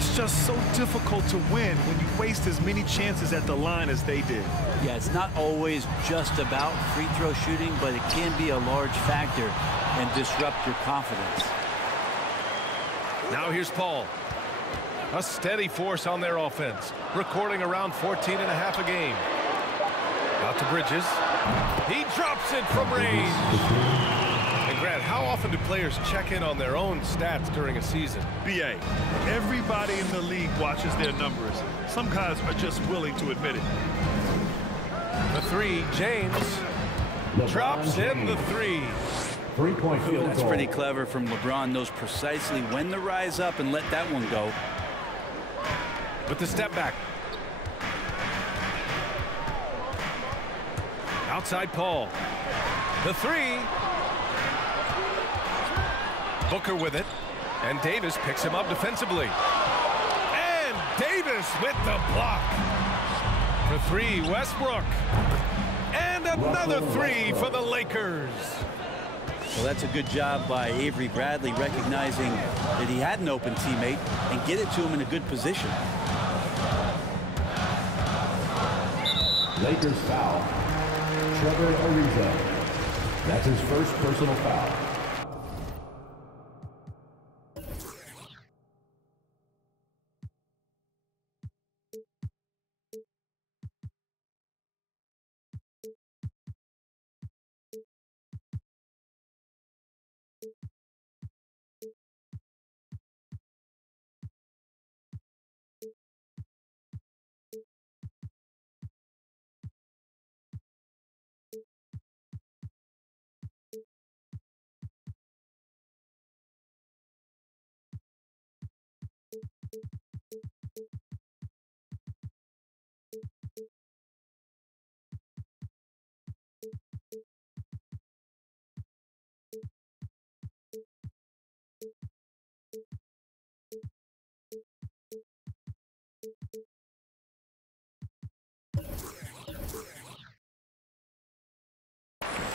It's just so difficult to win when you waste as many chances at the line as they did. Yeah, it's not always just about free throw shooting, but it can be a large factor and disrupt your confidence. Now here's Paul. A steady force on their offense, recording around 14 and a half a game. Out to Bridges. He drops it from range. And Grant, how often do players check in on their own stats during a season? BA, everybody in the league watches their numbers. Some guys are just willing to admit it. The three, James drops in the three. Three-point field goal. That's pretty clever from LeBron. Knows precisely when to rise up and let that one go. With the step back. Outside Paul. The three. Booker with it. And Davis picks him up defensively. And Davis with the block. For three, Westbrook. And another three for the Lakers. Well, that's a good job by Avery Bradley, recognizing that he had an open teammate and get it to him in a good position. Lakers foul. Trevor Ariza. That's his first personal foul.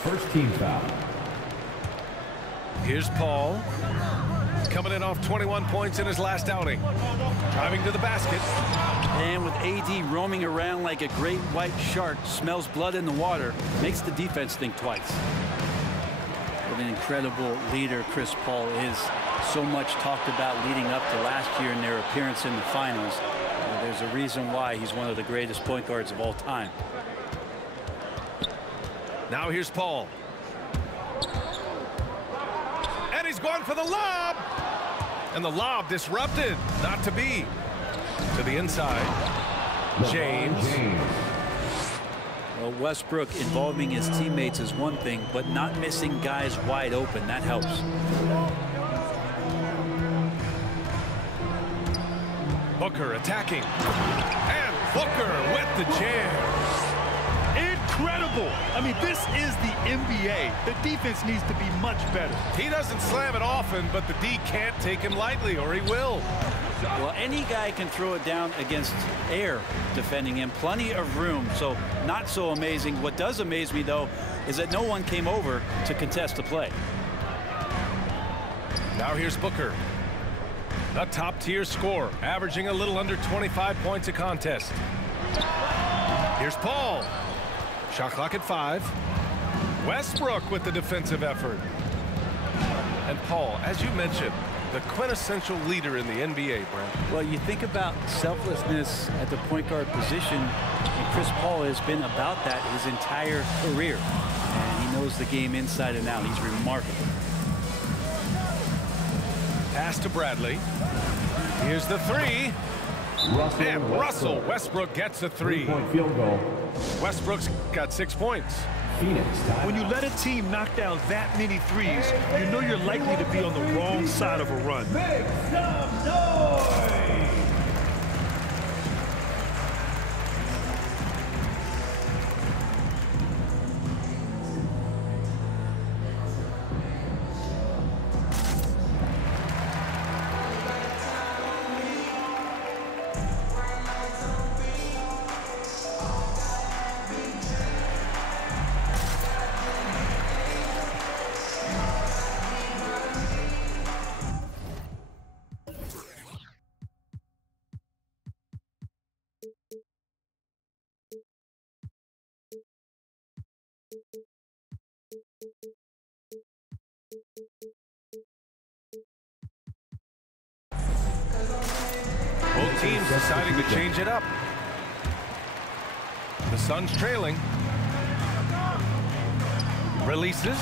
First team foul. Here's Paul. Coming in off 21 points in his last outing. Driving to the basket. And with AD roaming around like a great white shark, smells blood in the water, makes the defense think twice. What an incredible leader Chris Paul is. So much talked about leading up to last year in their appearance in the finals. There's a reason why he's one of the greatest point guards of all time. Now here's Paul. And he's going for the lob. And the lob disrupted. Not to be. To the inside. James. Well, Westbrook involving his teammates is one thing, but not missing guys wide open, that helps. Booker attacking. And Booker with the jam. Incredible. I mean, this is the NBA. The defense needs to be much better. He doesn't slam it often, but the D can't take him lightly, or he will. Well, any guy can throw it down against air defending him. Plenty of room, so not so amazing. What does amaze me, though, is that no one came over to contest the play. Now here's Booker. A top-tier scorer, averaging a little under 25 points a contest. Here's Paul. Shot clock at 5. Westbrook with the defensive effort. And Paul, as you mentioned, the quintessential leader in the NBA, Brent. Well, you think about selflessness at the point guard position, and Chris Paul has been about that his entire career. And he knows the game inside and out. He's remarkable. Pass to Bradley. Here's the three. And Russell Westbrook gets a three. Three-point field goal. Westbrook's got 6 points. Phoenix. When you let a team knock down that many threes, you know you're likely to be on the wrong side of a run. Make some noise! Both teams deciding to change it up. The Suns trailing. Releases.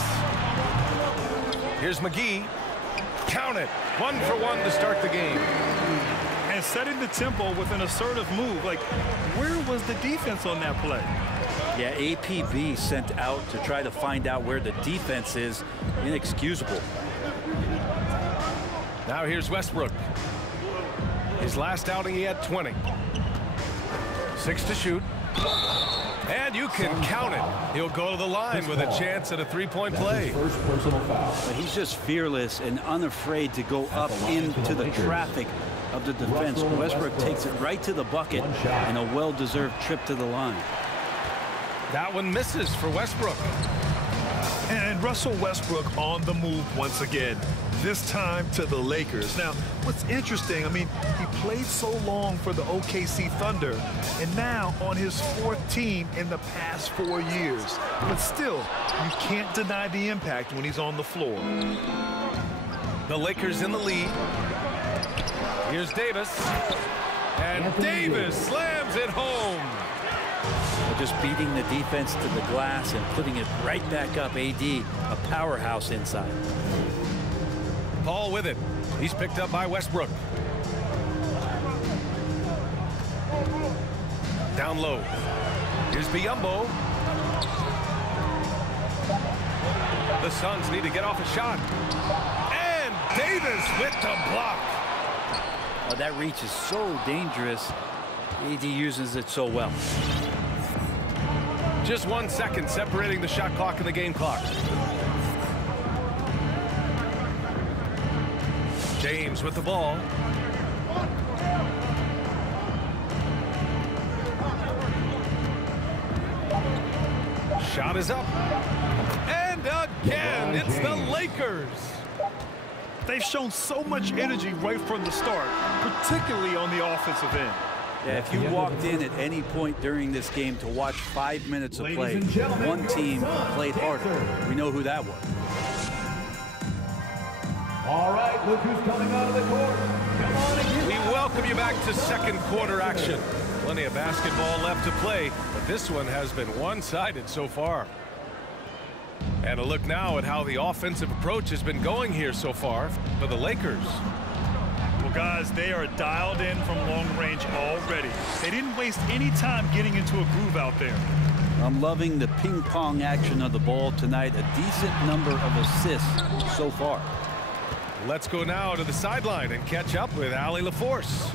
Here's McGee. Count it. 1-for-1 to start the game. And setting the tempo with an assertive move. Like, where was the defense on that play? Yeah, APB sent out to try to find out where the defense is. Inexcusable. Now here's Westbrook. His last outing, he had 20. 6 to shoot. And you can count it. He'll go to the line with a chance at a three-point play. First personal foul. But he's just fearless and unafraid to go up into the traffic of the defense. Westbrook takes it right to the bucket and a well-deserved trip to the line. That one misses for Westbrook. And Russell Westbrook on the move once again, this time to the Lakers. Now, what's interesting, I mean, he played so long for the OKC Thunder, and now on his 4th team in the past 4 years. But still, you can't deny the impact when he's on the floor. The Lakers in the lead. Here's Davis. And Davis slams it home. Just beating the defense to the glass and putting it right back up. AD, a powerhouse inside. Paul with it. He's picked up by Westbrook. Down low. Here's Biyombo. The Suns need to get off a shot. And Davis with the block. Oh, that reach is so dangerous. AD uses it so well. Just 1 second separating the shot clock and the game clock. James with the ball. Shot is up. And again, it's the Lakers. They've shown so much energy right from the start, particularly on the offensive end. Yeah, if you walked in at any point during this game to watch 5 minutes of play, one team played harder. We know who that was. All right, look who's coming out of the court. Come on again. We welcome you back to second quarter action. Plenty of basketball left to play, but this one has been one-sided so far. And a look now at how the offensive approach has been going here so far for the Lakers. Well, guys, they are dialed in from long range already. They didn't waste any time getting into a groove out there. I'm loving the ping pong action of the ball tonight. A decent number of assists so far. Let's go now to the sideline and catch up with Allie LaForce.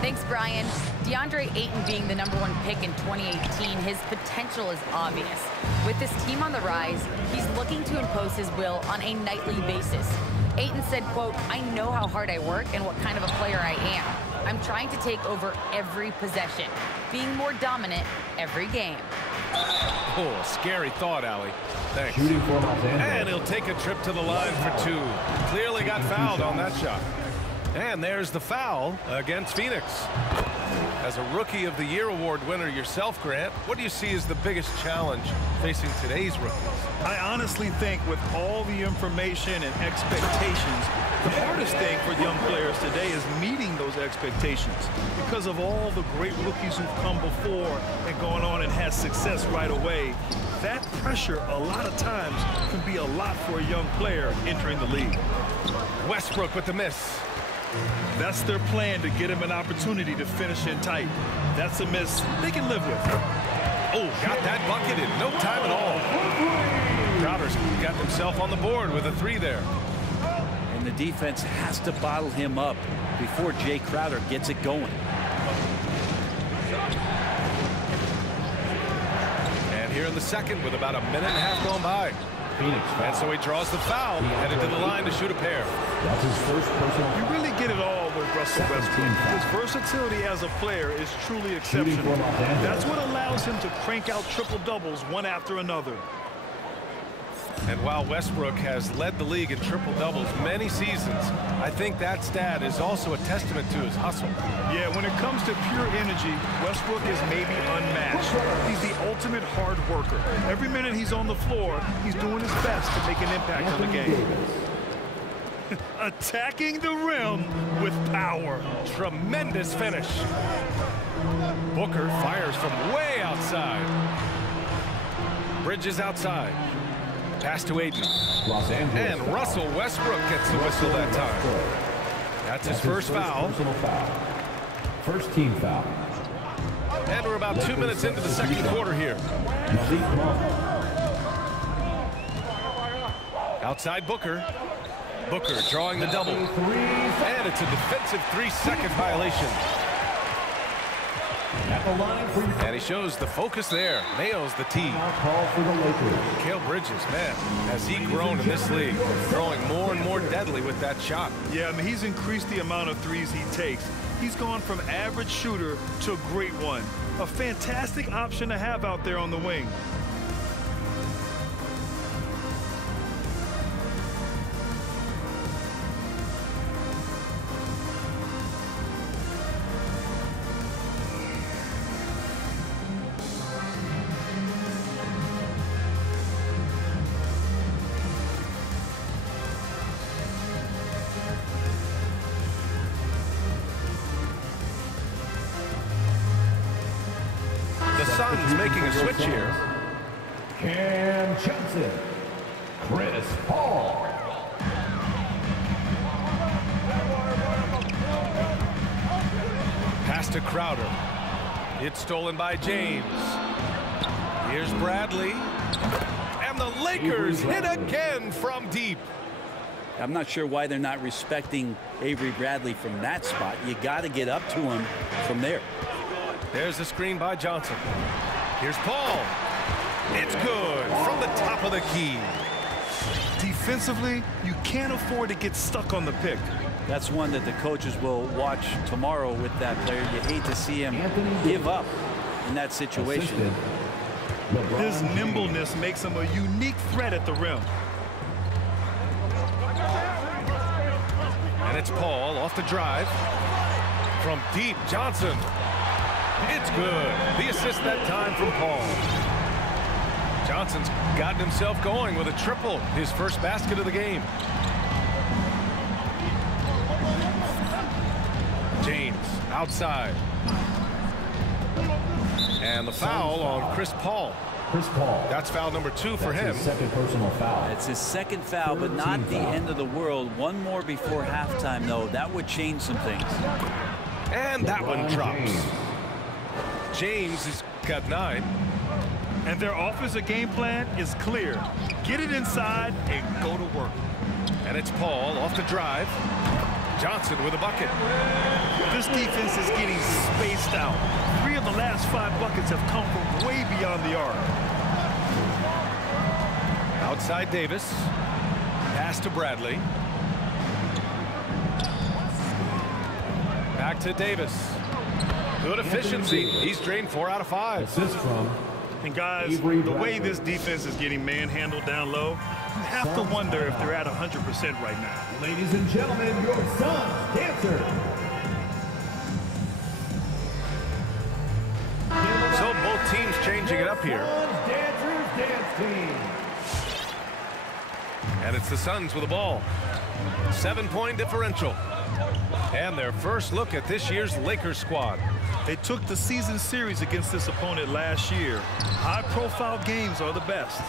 Thanks, Brian. DeAndre Ayton being the #1 pick in 2018, his potential is obvious. With this team on the rise, he's looking to impose his will on a nightly basis. Ayton said, quote, "I know how hard I work and what kind of a player I am. I'm trying to take over every possession, being more dominant every game." Oh, scary thought, Allie. Thanks. Shooting for Los Angeles. And he'll take a trip to the line for 2. Clearly got fouled on that shot. And there's the foul against Phoenix. As a Rookie of the Year award winner yourself, Grant, what do you see as the biggest challenge facing today's rookies? I honestly think with all the information and expectations, the hardest thing for young players today is meeting those expectations because of all the great rookies who've come before and gone on and had success right away. That pressure a lot of times can be a lot for a young player entering the league. Westbrook with the miss. That's their plan, to get him an opportunity to finish in tight. That's a miss they can live with. Oh, got that bucket in no time at all. Crowder's got himself on the board with a 3 there. And the defense has to bottle him up before Jay Crowder gets it going. And here in the second with about a minute and a half gone by. Phoenix foul. And so he draws the foul, headed to the line to shoot a pair. That's his first personal You foul. really get it all with Russell Westbrook. His versatility as a player is truly exceptional. That's what allows him to crank out triple-doubles one after another. And while Westbrook has led the league in triple-doubles many seasons, I think that stat is also a testament to his hustle. Yeah, when it comes to pure energy, Westbrook is maybe unmatched. He's the ultimate hard worker. Every minute he's on the floor, he's doing his best to make an impact on the game. Attacking the rim with power. Tremendous finish. Booker fires from way outside. Bridges outside. Pass to Ayton. Los Angeles. And Russell Westbrook gets the whistle that time. That's his first foul. Personal foul. First team foul. And we're about 2 minutes into the second quarter here. Malik Monk. Outside Booker. Booker drawing the double. And it's a defensive 3-second violation. At the line for your And he shows the focus there. Nails the tee. call for the Lakers. Mikal Bridges, man, has he grown in this league, throwing more and more deadly with that shot. Yeah, I mean, he's increased the amount of threes he takes. He's gone from average shooter to a great one. A fantastic option to have out there on the wing. The Suns making a switch here. Cam Johnson. Chris Paul. Pass to Crowder. It's stolen by James. Here's Bradley. And the Lakers hit again from deep. I'm not sure why they're not respecting Avery Bradley from that spot. You got to get up to him from there. There's the screen by Johnson. Here's Paul. It's good from the top of the key. Defensively, you can't afford to get stuck on the pick. That's one that the coaches will watch tomorrow with that player. You hate to see him give up in that situation. Assisted. LeBron His nimbleness makes him a unique threat at the rim. And it's Paul off the drive. From deep, Johnson. It's good. The assist that time from Paul. Johnson's gotten himself going with a triple, his first basket of the game. James outside. And the foul on Chris Paul. Chris Paul. That's foul number 2 for him. His second personal foul. It's his second foul, but not the end of the world. One more before halftime, though. That would change some things. And that one drops. James has got 9. And their offensive game plan is clear. Get it inside and go to work. And it's Paul off the drive. Johnson with a bucket. This defense is getting spaced out. 3 of the last 5 buckets have come from way beyond the arc. Outside Davis. Pass to Bradley. Back to Davis. Good efficiency. He's drained 4 out of 5. Assist from And guys, Avery the way Bradley. this defense is getting manhandled down low, you have to wonder if they're at 100% right now. Ladies and gentlemen, your Suns dancer. So both teams changing it up here. Suns Dancers Dance Team. And it's the Suns with the ball. 7-point differential. And their first look at this year's Lakers squad. They took the season series against this opponent last year. High-profile games are the best.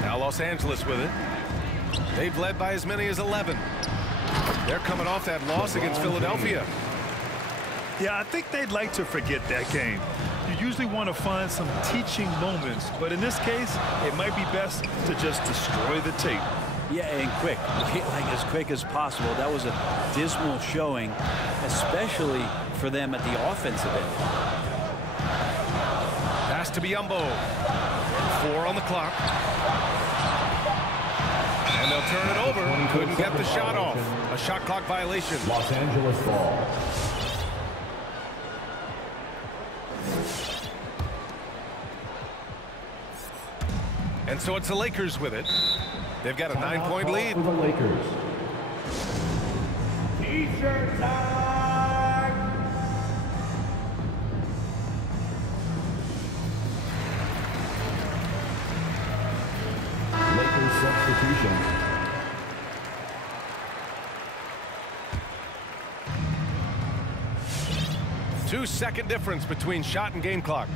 Now Los Angeles with it. They've led by as many as 11. They're coming off that loss against Philadelphia. Yeah, I think they'd like to forget that game. You usually want to find some teaching moments, but in this case, it might be best to just destroy the tape. Yeah, and quick, like as quick as possible. That was a dismal showing, especially for them at the offensive end. Pass to Biyombo. 4 on the clock. And they'll turn it over. Couldn't get the shot off. A shot clock violation. Los Angeles ball. And so it's the Lakers with it. They've got a 9-point lead. For the Lakers. T-shirt time! Lakers substitution. Two-second difference between shot and game clock.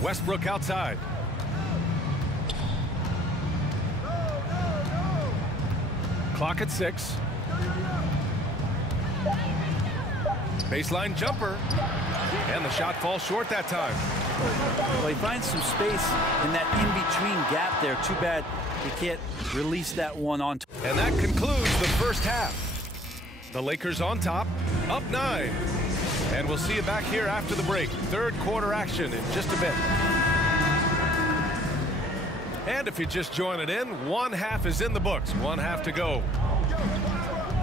Westbrook outside. Clock at 6. Baseline jumper. And the shot falls short that time. Well, he finds some space in that in-between gap there. Too bad he can't release that one on. And that concludes the first half. The Lakers on top, up 9. And we'll see you back here after the break. Third quarter action in just a bit. And if you're just joining in, one half is in the books. One half to go.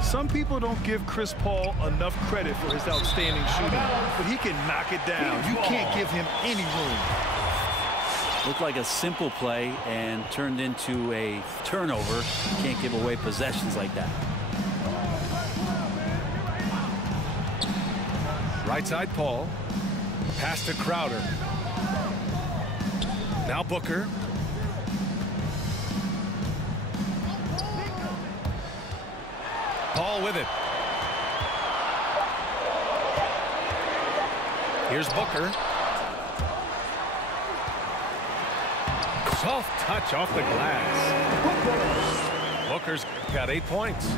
Some people don't give Chris Paul enough credit for his outstanding shooting, but he can knock it down. You can't give him any room. Looked like a simple play and turned into a turnover. Can't give away possessions like that. Right side Paul. Pass to Crowder. Now Booker. Paul with it. Here's Booker. Soft touch off the glass. Booker's got 8 points.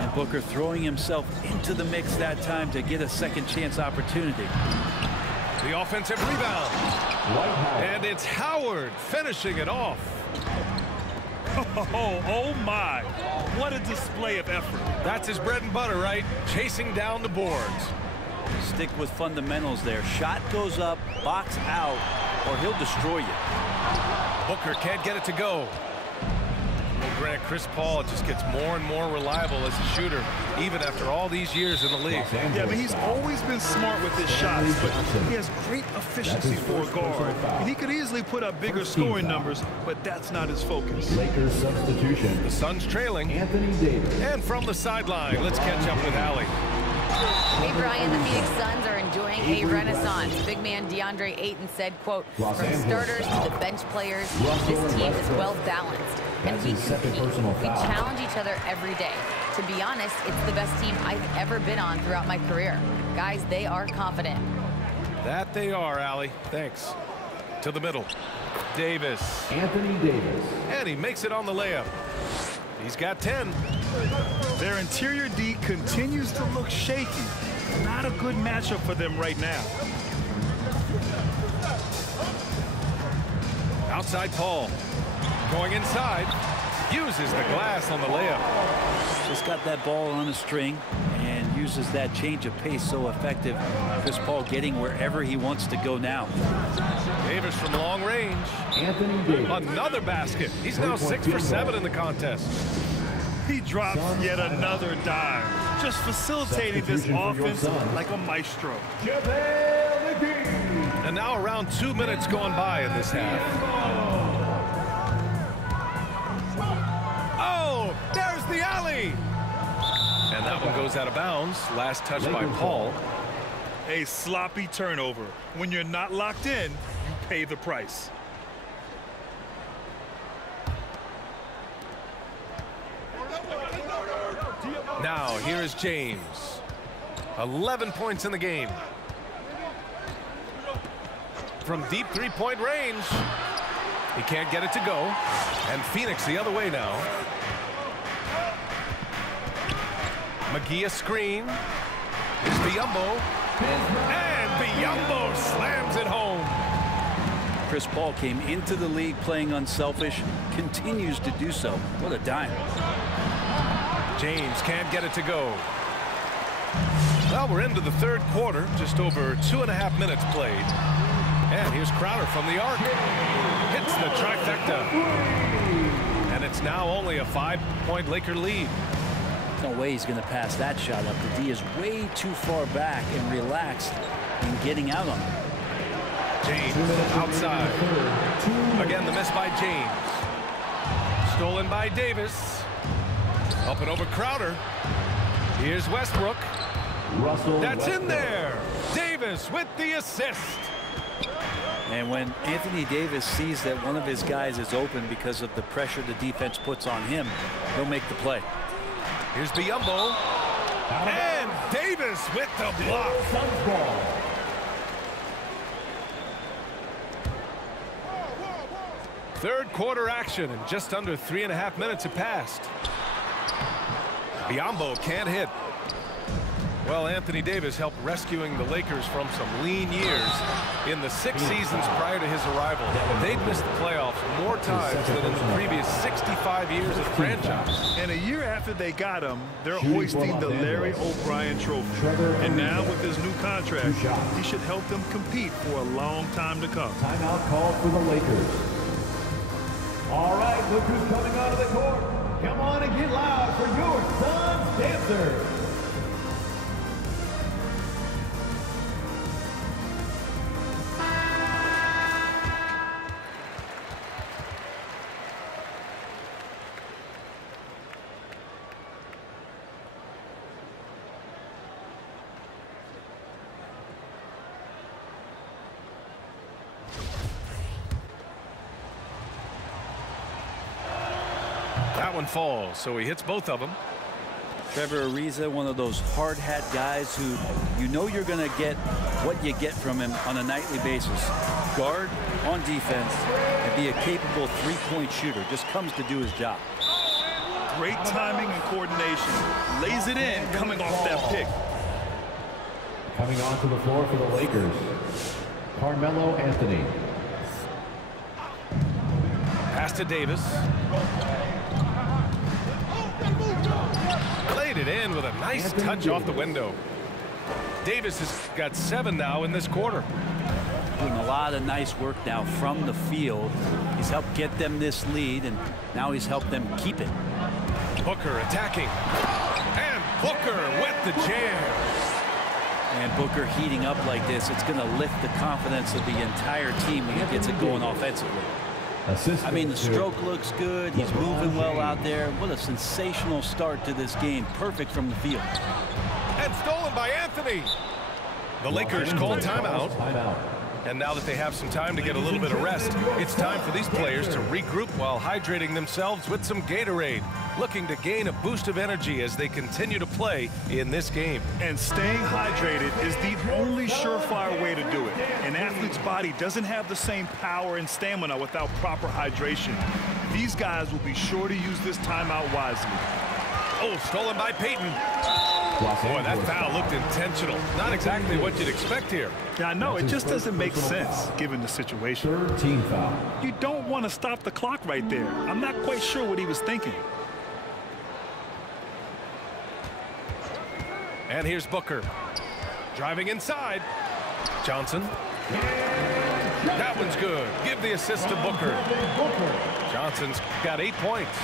And Booker throwing himself into the mix that time to get a second chance opportunity. The offensive rebound. And it's Howard finishing it off. Oh my. What a display of effort. That's his bread and butter, right? Chasing down the boards. Stick with fundamentals there. Shot goes up, box out, or he'll destroy you. Booker can't get it to go. Grant, Chris Paul just gets more and more reliable as a shooter, even after all these years in the league. Yeah, but he's always been smart with his shots, but he has great efficiency for a guard. And he could easily put up bigger scoring numbers, but that's not his focus. Lakers substitution. The Suns trailing. Anthony Davis. And from the sideline, let's catch up with Allie. Hey, Brian, the Phoenix Suns are enjoying a renaissance. Big man DeAndre Ayton said, quote, from starters to the bench players, this team is well balanced. And we compete. We challenge each other every day. To be honest, it's the best team I've ever been on throughout my career. Guys, they are confident. That they are, Allie. Thanks. To the middle. Davis. Anthony Davis. And he makes it on the layup. He's got 10. Their interior D continues to look shaky. Not a good matchup for them right now. Outside Paul. Going inside. Uses the glass on the layup. Just got that ball on a string and uses that change of pace so effective. Chris Paul getting wherever he wants to go now. Davis from long range. Anthony Davis. Another basket. He's now 6 for 7 in the contest. He drops yet another dime, just facilitating this offense like a maestro. And now around 2 minutes gone by in this half. Oh, there's the alley. And that one goes out of bounds. Last touch by Paul. A sloppy turnover. When you're not locked in, you pay the price. Now, here is James. 11 points in the game. From deep three-point range. He can't get it to go. And Phoenix the other way now. McGee a screen. It's Biyombo. And Biyombo slams it home. Chris Paul came into the league playing unselfish, continues to do so. What a dime. James can't get it to go. Well, we're into the third quarter, just over 2.5 minutes played. And here's Crowder from the arc. Hits the trifecta. And it's now only a 5-point Laker lead. No way he's going to pass that shot up. The D is way too far back and relaxed in getting out on him. James outside. Again, the miss by James. Stolen by Davis. Up and over Crowder. Here's Westbrook. That's in there. Davis with the assist. And when Anthony Davis sees that one of his guys is open because of the pressure the defense puts on him, he'll make the play. Here's Biyombo. And Davis with the block. Third quarter action, and just under 3.5 minutes have passed. Biyombo can't hit. Well, Anthony Davis helped rescuing the Lakers from some lean years in the 6 seasons prior to his arrival. They'd missed the playoffs more times than in the previous 65 years of franchise. And a year after they got him, they're hoisting the Larry O'Brien Trophy. And now with his new contract, he should help them compete for a long time to come. Timeout called for the Lakers. All right, look who's coming onto the court. Come on and get loud for your Suns dancers. That one falls, so he hits both of them. Trevor Ariza, one of those hard hat guys who you know you're going to get what you get from him on a nightly basis. Guard on defense and be a capable three-point shooter. Just comes to do his job. Great timing and coordination. Lays it in coming off that pick. Coming onto the floor for the Lakers, Carmelo Anthony. Pass to Davis. Played it in with a nice touch off the window. Davis has got 7 now in this quarter. Doing a lot of nice work now from the field. He's helped get them this lead, and now he's helped them keep it. Booker attacking. And Booker with the jam. And Booker heating up like this, it's going to lift the confidence of the entire team when he gets it going offensively. I mean, the stroke looks good. He's moving well out there. What a sensational start to this game. Perfect from the field. And stolen by Anthony. The Lakers call timeout. And now that they have some time to get a little bit of rest, it's time for these players to regroup while hydrating themselves with some Gatorade, looking to gain a boost of energy as they continue to play in this game. And staying hydrated is the only surefire way to do it. An athlete's body doesn't have the same power and stamina without proper hydration. These guys will be sure to use this timeout wisely. Oh, stolen by Payton. Boy, that foul looked intentional. Not exactly what you'd expect here. Yeah, I know. It just doesn't make sense given the situation. Third team foul. You don't want to stop the clock right there. I'm not quite sure what he was thinking. And here's Booker. Driving inside. Johnson. That one's good. Give the assist to Booker. Johnson's got 8 points.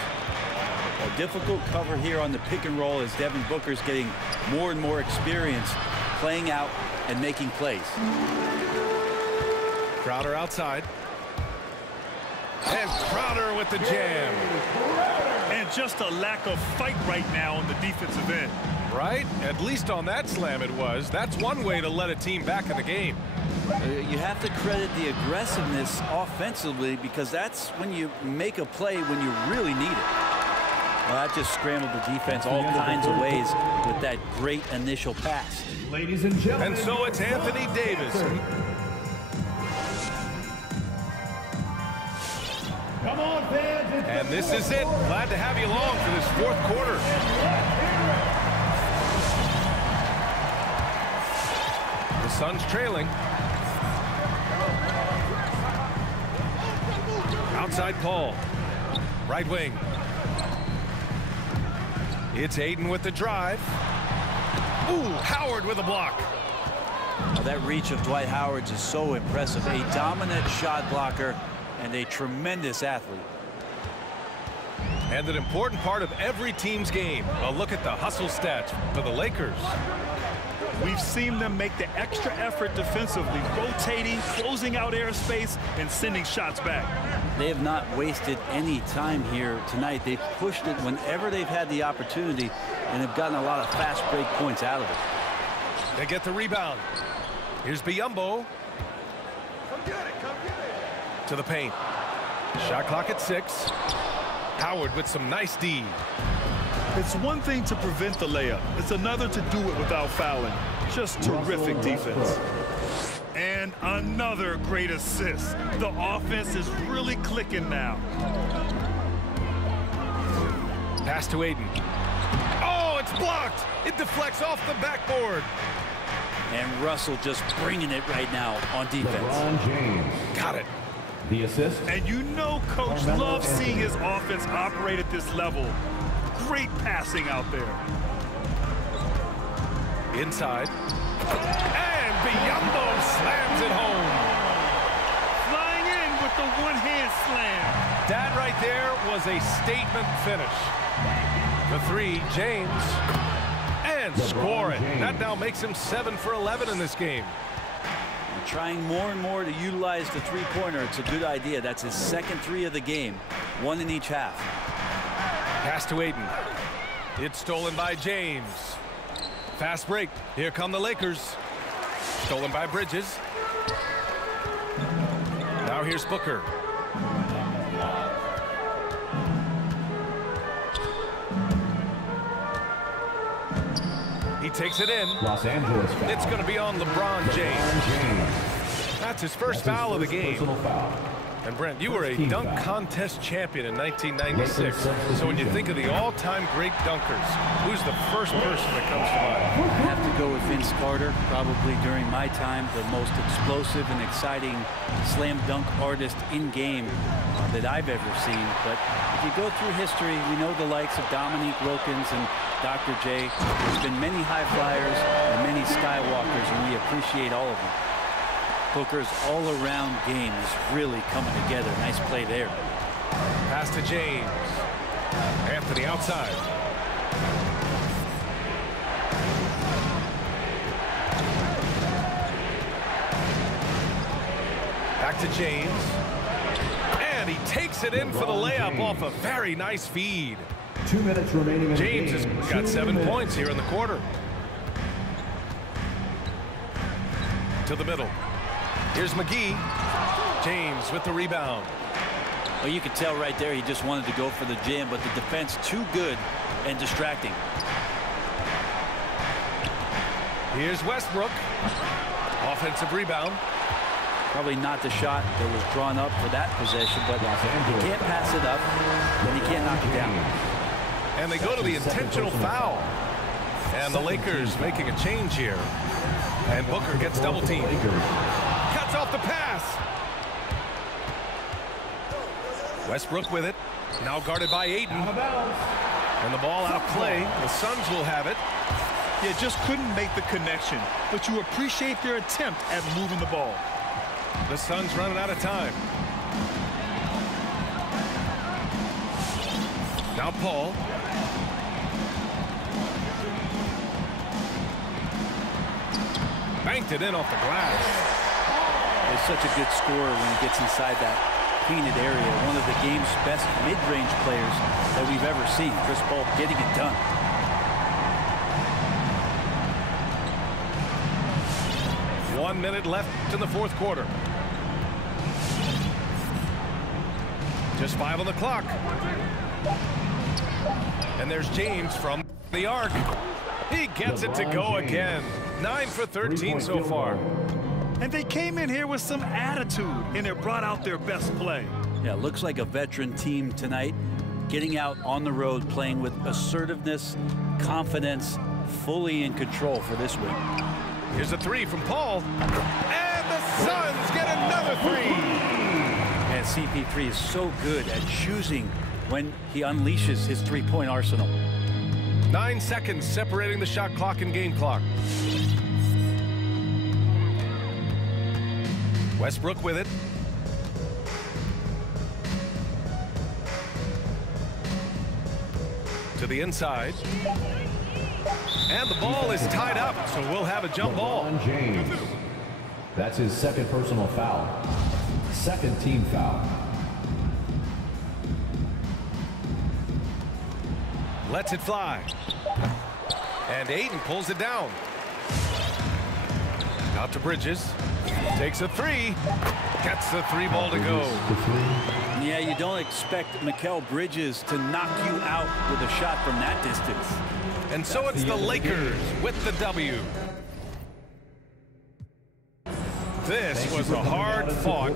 A difficult cover here on the pick and roll as Devin Booker's getting more and more experience playing out and making plays. Crowder outside. And Crowder with the jam. And just a lack of fight right now on the defensive end. Right? At least on that slam it was. That's one way to let a team back in the game. You have to credit the aggressiveness offensively because that's when you make a play when you really need it. Well, that just scrambled the defense all kinds of ways with that great initial pass. Ladies and gentlemen. And so it's Anthony Davis. Come on, fans. And this is it. Glad to have you along for this fourth quarter. The Suns trailing. Outside Paul. Right wing. It's Ayton with the drive. Ooh, Howard with a block. Well, that reach of Dwight Howard is so impressive. A dominant shot blocker and a tremendous athlete. And an important part of every team's game. A look at the hustle stats for the Lakers. We've seen them make the extra effort defensively, rotating, closing out airspace, and sending shots back. They have not wasted any time here tonight. They've pushed it whenever they've had the opportunity and have gotten a lot of fast break points out of it. They get the rebound. Here's Biyombo. To the paint. Shot clock at 6. Howard with some nice D. It's one thing to prevent the layup. It's another to do it without fouling. Just terrific defense. And another great assist. The offense is really clicking now. Pass to Ayton. Oh, it's blocked. It deflects off the backboard. And Russell just bringing it right now on defense. LeBron James. Got it. The assist. And you know Coach loves seeing his offense operate at this level. Great passing out there. Inside. And Biyombo slams it home. Flying in with the one-hand slam. That right there was a statement finish. The 3, James. And score it. That now makes him 7 for 11 in this game. And trying more and more to utilize the three-pointer. It's a good idea. That's his second 3 of the game. 1 in each half. Pass to Ayton. It's stolen by James. Fast break. Here come the Lakers. Stolen by Bridges. Now here's Booker. He takes it in. Los Angeles foul. It's going to be on LeBron James. That's his first foul of the game. Personal foul. And Brent, you were a dunk contest champion in 1996. So when you think of the all-time great dunkers, who's the first person that comes to mind? I have to go with Vince Carter, probably during my time, the most explosive and exciting slam dunk artist in game that I've ever seen. But if you go through history, we know the likes of Dominique Wilkins and Dr. J. There's been many high flyers and many skywalkers, and we appreciate all of them. Booker's all-around game is really coming together. Nice play there. Pass to James. Anthony outside. Back to James. And he takes it in for the layup off a very nice feed. 2 minutes remaining in the game. James has got 7 points here in the quarter. To the middle. Here's McGee. James with the rebound. Well, you could tell right there he just wanted to go for the jam, but the defense too good and distracting. Here's Westbrook. Offensive rebound. Probably not the shot that was drawn up for that possession, but you can't pass it up, and you can't knock it down. And they go to the intentional foul. And the Lakers making a change here. And Booker gets double teamed. Cuts off the pass. Westbrook with it. Now guarded by Ayton. And the ball out of play. The Suns will have it. Yeah, just couldn't make the connection. But you appreciate their attempt at moving the ball. The Suns running out of time. Now Paul. Banked it in off the glass. He's such a good scorer when he gets inside that painted area. One of the game's best mid-range players that we've ever seen. Chris Paul getting it done. One minute left in the fourth quarter. Just 5 on the clock. And there's James from the arc. He gets it to go again. 9 for 13 so far. And they came in here with some attitude, and it brought out their best play. Yeah, looks like a veteran team tonight. Getting out on the road, playing with assertiveness, confidence, fully in control for this win. Here's a 3 from Paul. And the Suns get another 3. And CP3 is so good at choosing when he unleashes his three-point arsenal. 9 seconds separating the shot clock and game clock. Westbrook with it. To the inside. And the ball is tied up, so we'll have a jump ball. LeBron James. That's his second personal foul. Second team foul. Lets it fly. And Ayton pulls it down. Out to Bridges. Takes a three. Gets the three ball to go. Yeah, you don't expect Mikal Bridges to knock you out with a shot from that distance. And so it's the Lakers with the W. This was a hard-fought